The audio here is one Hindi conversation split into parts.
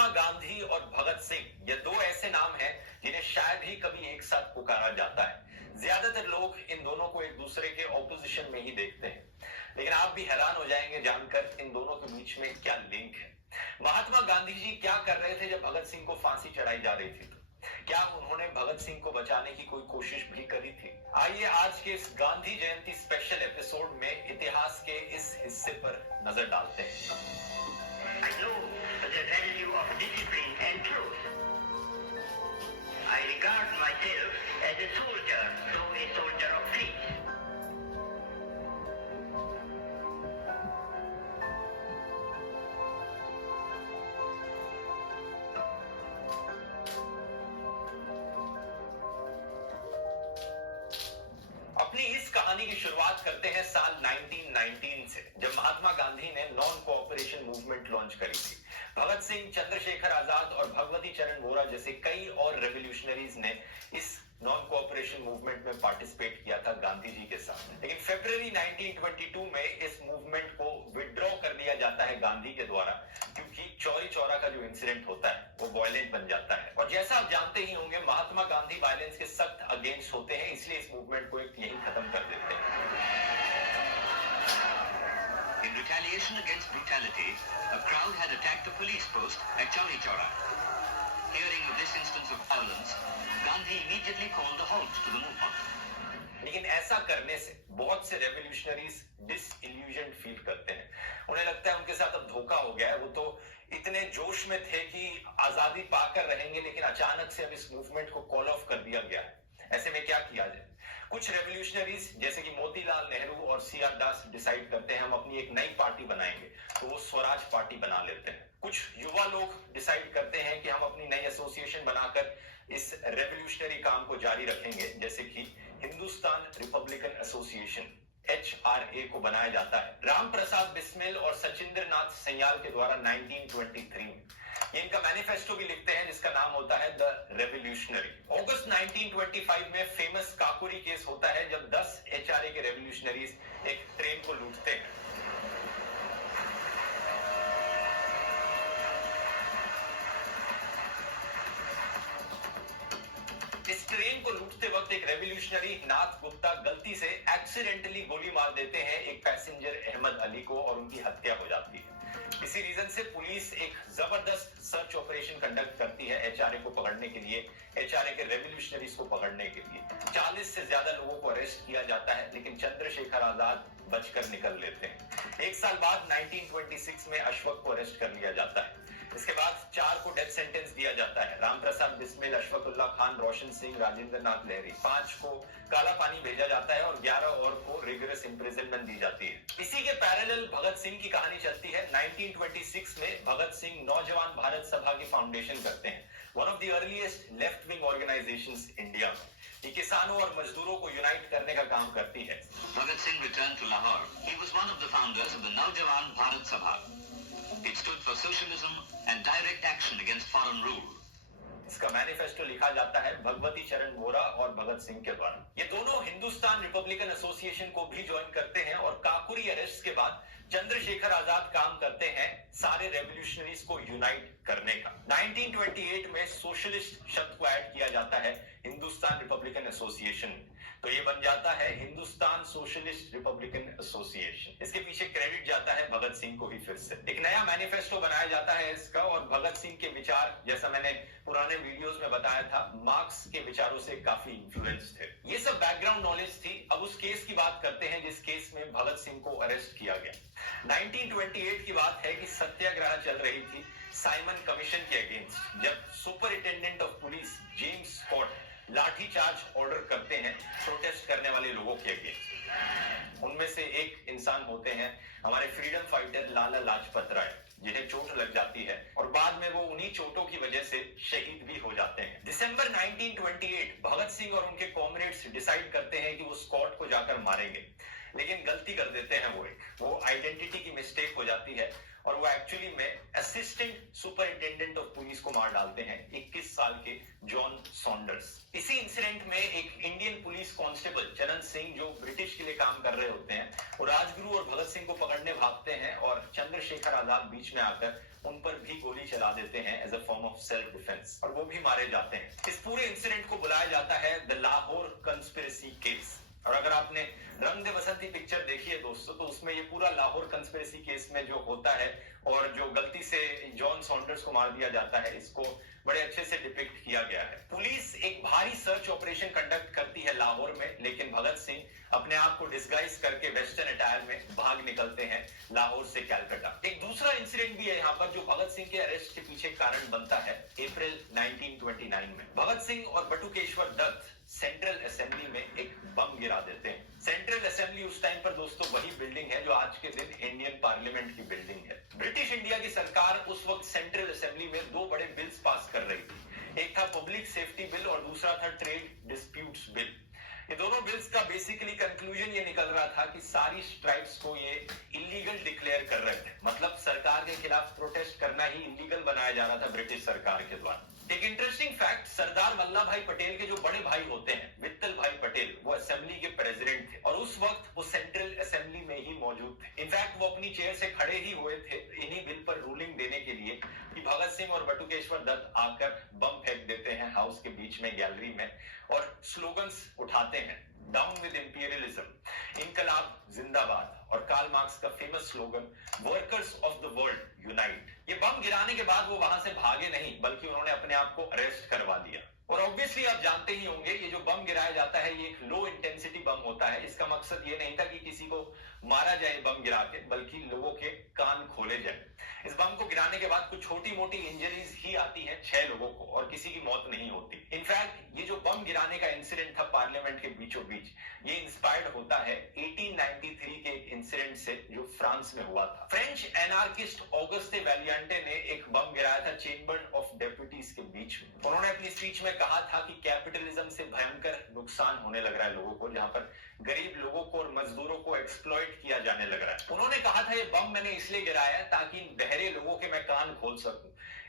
महात्मा गांधी और भगत सिंह ये दो ऐसे नाम हैं जिन्हें शायद ही कभी एक साथ पुकारा जाता है। ज्यादातर लोग इन दोनों को एक दूसरे के ऑपोजिशन में ही देखते हैं, लेकिन आप भी हैरान हो जाएंगे जानकर इन दोनों के बीच में क्या लिंक है। महात्मा गांधी जी क्या कर रहे थे जब भगत सिंह को फांसी चढ़ाई जा रही थी? क्या उन्होंने भगत सिंह को बचाने की कोई कोशिश भी करी थी? आइए आज के इस गांधी जयंती स्पेशल एपिसोड में इतिहास के इस हिस्से पर नजर डालते हैं। I know the value of discipline and truth. I regard myself as a soldier, though a soldier of peace. अपनी इस कहानी की शुरुआत करते हैं साल 1919 से, जब महात्मा गांधी ने नॉन कोऑपरेशन मूवमेंट लॉन्च करी थी। भगत सिंह, चंद्रशेखर आजाद और भगवती चरण वोरा जैसे कई और रेवोल्यूशनरीज ने इस नॉन कोऑपरेशन मूवमेंट में पार्टिसिपेट किया था गांधी जी के साथ। लेकिन फरवरी 1922 में इस मूवमेंट को विड्रॉ कर दिया जाता है गांधी के द्वारा, क्योंकि चौरी चौरा का जो इंसिडेंट होता है वो वायलेंट बन जाता है। और जैसा आप जानते ही होंगे, महात्मा गांधी वायलेंस के सख्त अगेंस्ट होते हैं, इसलिए इस मूवमेंट को यहीं खत्म कर देते हैं। In retaliation against brutality, a crowd had attacked a police post at Chauri Chaura. Hearing of this instance of violence, Gandhi immediately called a halt to the movement. लेकिन ऐसा करने से बहुत से रेवोल्यूशनरीज डिसइल्यूजन फील करते हैं। उन्हें लगता है उनके साथ अब धोखा हो गया है। वो तो इतने जोश में थे कि आजादी पाकर रहेंगे, लेकिन अचानक से अब इस मूवमेंट को कॉल ऑफ कर दिया गया है। ऐसे में क्या किया जाए? कुछ रेवोल्यूशनरीज जैसे कि मोतीलाल नेहरू और सीआर दास डिसाइड करते हैं हम अपनी एक नई पार्टी बनाएंगे, तो वो स्वराज पार्टी बना लेते हैं। कुछ युवा लोग डिसाइड करते हैं कि हम अपनी नई एसोसिएशन बनाकर इस रेवोल्यूशनरी काम को जारी रखेंगे, जैसे कि हिंदुस्तान रिपब्लिकन एसोसिएशन HRA को बनाया जाता है। राम प्रसाद बिस्मिल और सचिंद्र नाथ सन्याल के द्वारा 1923 में ये इनका मैनिफेस्टो भी लिखते हैं, जिसका नाम होता है द रेवोल्यूशनरी। अगस्त 1925 में फेमस काकोरी केस होता है, जब 10 HRA के रेवोल्यूशनरीज एक ट्रेन को लूटते हैं। इस ट्रेन को लूटते वक्त एक रेवोल्यूशनरी नाथ गुप्ता गलती से एक्सीडेंटली गोली मार देते हैं एक पैसेंजर अहमद अली को, और उनकी हत्या हो जाती है। इसी रीजन से पुलिस एक जबरदस्त सर्च ऑपरेशन कंडक्ट करती है HRA को पकड़ने के लिए, HRA के रेवोल्यूशनरीज को पकड़ने के लिए। 40 से ज्यादा लोगों को अरेस्ट किया जाता है, लेकिन चंद्रशेखर आजाद बचकर निकल लेते हैं। एक साल बाद 1926 में अशफाक को अरेस्ट कर लिया जाता है। इसके बाद 4 को डेथ सेंटेंस दिया जाता है, राम प्रसाद बिस्मिल, अशफाकुल्लाह खान, रोशन सिंह, राजेंद्र नाथ लहरी। 5 को काला पानी भेजा जाता है और 11 और को रिगरस इम्प्रिजनमेंट दी जाती है। इसी के पैरेलल भगत सिंह की कहानी चलती है। 1926 में भगत सिंह नौजवान भारत सभा की फाउंडेशन करते हैं, one of the earliest left wing organisations India में। ये किसानों और मजदूरों को यूनाइट करने का काम करती है। Bhagat Singh returned to Lahore. He was one of the founders of the Naujawan Bharat Sabha. It stood for socialism and direct action against foreign rule. इसका मैनिफेस्टो लिखा जाता है भगवती चरण वोरा और भगत सिंह के द्वारा। ये दोनों हिंदुस्तान रिपब्लिकन एसोसिएशन को भी ज्वाइन करते हैं, और काकुरी अरेस्ट के बाद चंद्रशेखर आजाद काम करते हैं सारे रेवोल्यूशनरीज को यूनाइट करने का। 1928 में सोशलिस्ट शब्द को ऐड किया जाता है हिंदुस्तान रिपब्लिकन एसोसिएशन, तो ये बन जाता है हिंदुस्तान सोशलिस्ट रिपब्लिकन एसोसिएशन। इसके पीछे क्रेडिट जाता है भगत सिंह को ही। फिर से एक नया मैनिफेस्टो बनाया जाता है इसका, और भगत सिंह के विचार, जैसा मैंने पुराने वीडियोस में बताया था, मार्क्स के विचारों से काफी इन्फ्लुएंस थे। ये सब बैकग्राउंड नॉलेज थी। अब उस केस की बात करते हैं जिस केस में भगत सिंह को अरेस्ट किया गया। 1928 की बात है कि सत्याग्रह चल रही थी साइमन कमीशन के अगेंस्ट, जब superintendent of police James Scott lathicharge order करते हैं प्रोटेस्ट करने वाले लोगों के अगेंस्ट। उनमें से एक इंसान होते हैं हमारे फ्रीडम फाइटर लाला लाजपत राय, जिन्हें चोट लग जाती है और बाद में वो उन्हीं चोटों की वजह से शहीद भी हो जाते हैं। दिसंबर 1928 भगत सिंह और उनके कॉमरेड्स डिसाइड करते हैं कि वो स्कॉट को जाकर मारेंगे, लेकिन गलती कर देते हैं। वो आइडेंटिटी की मिस्टेक हो जाती है और वो एक्चुअली में असिस्टेंट सुपरिंटेंडेंट ऑफ पुलिस को मार डालते हैं, 21 साल के जॉन सॉन्डर्स। इसी इंसिडेंट में एक इंडियन पुलिस कांस्टेबल चरण सिंह जो ब्रिटिश के लिए काम कर रहे होते हैं, वो राजगुरु और भगत सिंह को पकड़ने भागते हैं और चंद्रशेखर आजाद बीच में आकर उन पर भी गोली चला देते हैं as a form of self defence, और वो भी मारे जाते हैं। इस पूरे इंसिडेंट को बुलाया जाता है द लाहौर कंस्पिरेसी केस। और अगर आपने रंग दे बसंती पिक्चर देखी है दोस्तों, तो उसमें ये पूरा लाहौर कंस्पिरेसी केस में जो होता है और जो गलती से जॉन सॉन्डर्स को मार दिया जाता है, इसको बड़े अच्छे से डिपिक्ट किया गया है। पुलिस एक भारी सर्च ऑपरेशन कंडक्ट करती है लाहौर में, लेकिन भगत सिंह अपने आप को डिस्गाइज करके वेस्टर्न अटायर में भाग निकलते हैं लाहौर से कलकत्ता। एक दूसरा इंसिडेंट भी है यहाँ पर जो भगत सिंह के अरेस्ट के पीछे कारण बनता है। अप्रैल 1929 में भगत सिंह और बटुकेश्वर दत्त सेंट्रल असेंबली में एक बम गिरा देते हैं। सेंट्रल असेंबली उस टाइम पर दोस्तों वही बिल्डिंग है जो आज के दिन इंडियन पार्लियामेंट की बिल्डिंग है। ब्रिटिश इंडिया की सरकार उस वक्त सेंट्रल असेंबली में दो बड़े बिल्स पास कर रही थी। एक था पब्लिक सेफ्टी बिल और दूसरा था ट्रेड डिस्प्यूट्स बिल। ये दोनों बिल्स का बेसिकली कंक्लूजन ये निकल रहा था कि सारी स्ट्राइक्स को ये इलीगल डिक्लेयर कर रहे थे, मतलब सरकार के खिलाफ प्रोटेस्ट करना ही इलीगल बनाया जा रहा था ब्रिटिश सरकार के द्वारा। एक इंटरेस्टिंग फैक्ट, सरदार वल्लभ भाई पटेल के जो बड़े भाई होते हैं वित्तल भाई पटेल, वो असेंबली के प्रेसिडेंट थे और उस वक्त वो सेंट्रल असेंबली में ही मौजूद थे। इनफैक्ट वो अपनी चेयर से खड़े ही हुए थे इन्हीं बिल पर रूलिंग देने के लिए कि भगत सिंह और बटुकेश्वर दत्त आकर बम फेंक देते हैं हाउस के बीच में, गैलरी में, और स्लोगन्स उठाते हैं, डाउन विद इंपीरियलिज्म, इनकलाब जिंदाबाद, और कार्ल मार्क्स का famous slogan workers of the world unite. ये बम गिराने के बाद वो वहां से भागे नहीं, बल्कि उन्होंने अपने आप को अरेस्ट करवा दिया। और ऑब्वियसली आप जानते ही होंगे ये जो बम गिराया जाता है ये एक लो इंटेंसिटी बम होता है। इसका मकसद ये नहीं था कि किसी को मारा जाए बम गिरा के, बल्कि लोगों के कान खोले जाए। इस बम को गिराने के बाद कुछ छोटी मोटी इंजरीज ही आती हैं 6 लोगों को, और किसी की मौत नहीं होती। इनफैक्ट ये जो बम गिराने का इंसिडेंट था पार्लियामेंट के बीचों बीच, ये इंस्पायर्ड होता है 1893 के एक इंसिडेंट से जो फ्रांस में हुआ था। फ्रेंच एनार्किस्ट ऑगस्टे वैलियांटे ने एक बम गिराया था चेंबर ऑफ डेप्यूटीज के बीच में। उन्होंने अपनी स्पीच में कहा था कि कैपिटलिज्म से भयंकर नुकसान होने लग रहा है लोगों को, जहां पर गरीब लोगों को और मजदूरों को एक्सप्लॉइट किया जाने लग रहा है। उन्होंने कहा था ये बम मैंने इसलिए गिराया है ताकि इन बहरे लोगों के मैं कान खोल सकूं।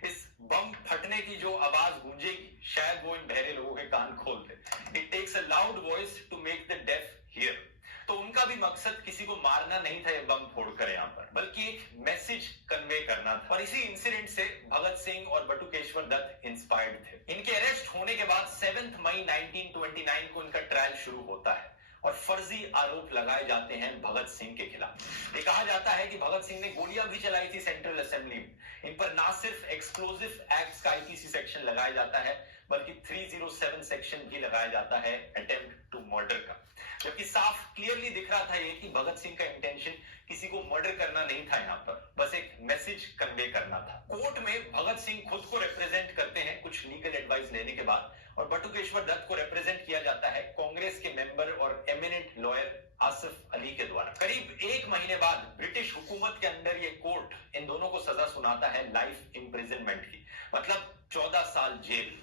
इस बम फटने की जो आवाज गूंजेगी शायद वो इन बहरे लोगों के कान खोल दे। It takes a loud voice to make the deaf hear. तो उनका भी मकसद किसी को मारना नहीं था ये बम फोड़कर यहाँ पर, बल्कि एक मैसेज कन्वे करना था। और इसी इंसिडेंट से भगत सिंह और बटुकेश्वर दत्त इंस्पायर्ड थे। इनके अरेस्ट होने के बाद 7 मई 1929 को इनका ट्रायल शुरू होता है और फर्जी आरोप लगाए जाते हैं भगत सिंह के खिलाफ। ये कहा जाता है कि भगत सिंह ने गोलियां भी चलाई थी सेंट्रल असेंबली में। इन पर ना सिर्फ एक्सप्लोजिव एक्ट्स का आईपीसी सेक्शन लगाया जाता है, बल्कि 307 सेक्शन भी लगाया जाता है अटेम्प्ट टू मर्डर का। जबकि साफ क्लियरली दिख रहा था ये कि भगत सिंह का इंटेंशन किसी को मर्डर करना नहीं था, यहाँ पर बस एक मैसेज कन्वे करना था। कोर्ट में भगत सिंह खुद को रिप्रेजेंट करते हैं कुछ लीगल एडवाइस लेने के बाद, और बटुकेश्वर दत्त को रिप्रेजेंट किया जाता है कांग्रेस के मेंबर और एमिनेंट लॉयर आसिफ अली के द्वारा। करीब 1 महीने बाद ब्रिटिश हुकूमत के अंदर ये कोर्ट इन दोनों को सजा सुनाता है लाइफ इम्प्रिजनमेंट की, मतलब 14 साल jail.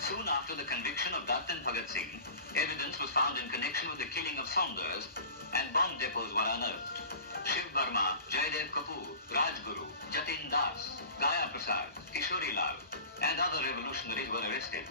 Soon after the conviction of Dutt and Bhagat Singh, evidence was found in connection with the killing of Saunders and bomb depots were unearthed. Shiv Verma, Jaydev Kapoor, Rajguru, Jatin Das, Gaya Prasad, Kishori Lal and other revolutionaries were arrested.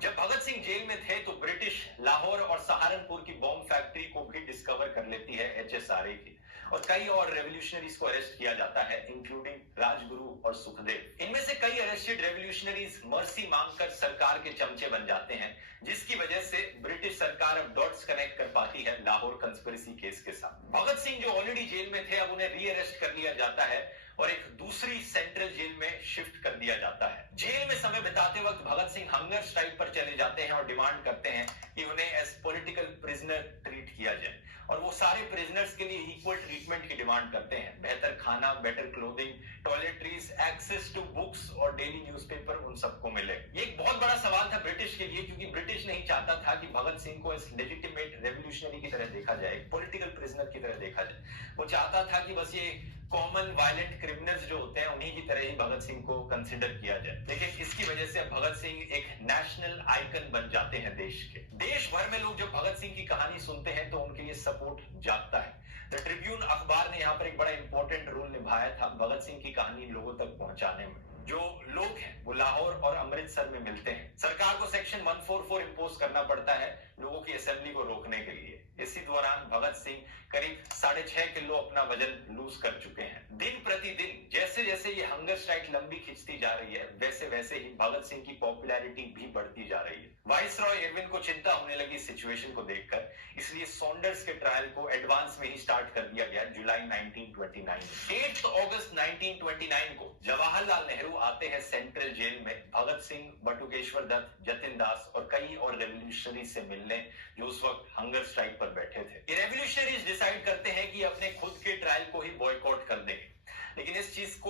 जब भगत सिंह जेल में थे तो ब्रिटिश लाहौर और सहारनपुर की बॉम्ब फैक्ट्री को भी डिस्कवर कर लेती है HSRA की, और कई और रेवोल्यूशनरीज को अरेस्ट किया जाता है इंक्लूडिंग राजगुरु और सुखदेव। इनमें से कई अरेस्टेड रेवोल्यूशनरीज मर्सी मांगकर सरकार के चमचे बन जाते हैं, जिसकी वजह से ब्रिटिश सरकार अब डॉट्स कनेक्ट कर पाती है लाहौर कंस्पिरेसी केस के साथ। भगत सिंह जो ऑलरेडी जेल में थे अब उन्हें रीअरेस्ट कर लिया जाता है और एक दूसरी सेंट्रल जेल में शिफ्ट कर दिया जाता है। जेल में समय बिताते वक्त भगत सिंह हंगर स्ट्राइक पर चले जाते हैं और डिमांड करते हैं कि उन्हें एज पॉलिटिकल प्रिजनर ट्रीट किया जाए, और वो सारे प्रिजनर्स के लिए इक्वल ट्रीटमेंट की डिमांड करते हैं। बेहतर खाना, better clothing, toiletries, access to books और डेली न्यूज़पेपर उन सबको मिले। ये एक बहुत बड़ा सवाल था ब्रिटिश के लिए, क्योंकि ब्रिटिश नहीं चाहता था कि भगत सिंह को इस लेजिटिमेट रेवोल्यूशनरी की तरह देखा जाए, पॉलिटिकल प्रिजनर की तरह देखा जाए। वो चाहता था कि बस ये कॉमन वायलेंट क्रिमिनल्स जो होते हैं उन्हीं की तरह ही भगत सिंह को कंसिडर किया जाए। लेकिन इसकी वजह से भगत सिंह एक नेशनल आइकन बन जाते हैं देश के। देश भर में लोग जब भगत सिंह की कहानी सुनते हैं तो उनके लिए सपोर्ट जागता है। द ट्रिब्यून अखबार ने यहाँ पर एक बड़ा इंपॉर्टेंट रोल निभाया था भगत सिंह की कहानी लोगों तक पहुंचाने में। जो लोग हैं वो लाहौर और अमृतसर में मिलते हैं। सरकार को सेक्शन 144 इंपोज करना पड़ता है लोगों की असेंबली को रोकने के लिए। इसी दौरान भगत सिंह करीब 6.5 किलो अपना वजन लूज कर चुके हैं। दिन प्रतिदिन जैसे जैसे ये हंगर स्ट्राइक लंबी खिंचती जा रही है वैसे वैसे ही भगत सिंह की पॉपुलैरिटी भी बढ़ती जा रही है। वाइसरॉय इरविन को चिंता होने लगी सिचुएशन को देखकर, इसलिए सॉन्डर्स के ट्रायल को एडवांस में ही स्टार्ट कर दिया गया जुलाई 1929। 8 अगस्त 1929 को जवाहरलाल नेहरू आते हैं सेंट्रल जेल में भगत सिंह, बटुकेश्वर दत्त, जतिन दास और कई और रेवोल्यूशनरी से मिलने जो उस वक्त हंगर स्ट्राइक पर बैठे थे। ये रेवोल्यूशनरीज डिसाइड करते हैं कि अपने खुद के ट्रायल को ही बॉयकॉट कर देंगे, लेकिन इस चीज को